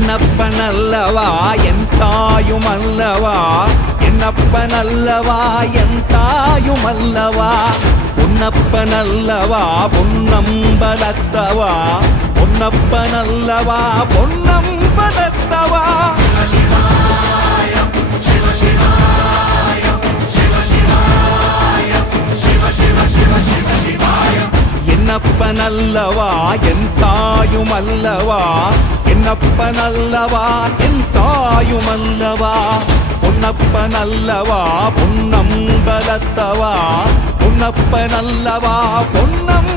என்னப்பனல்லவா என் தாயுமல்லவா, என்னப்பனல்லவா என் தாயுமல்லவா, பொன்னப்பனல்லவா பொன்னம்பலத்தவா, பொன்னப்பனல்லவா பொன்னம்பலத்தவா. என்னப்பனல்லவா என் தாயுமல்லவா, என்னப்பனல்லவா என் தாயுமல்லவா, பொன்னப்பனல்லவா பொன்னம்பலத்தவா, பொன்னப்பனல்லவா பொன்னம்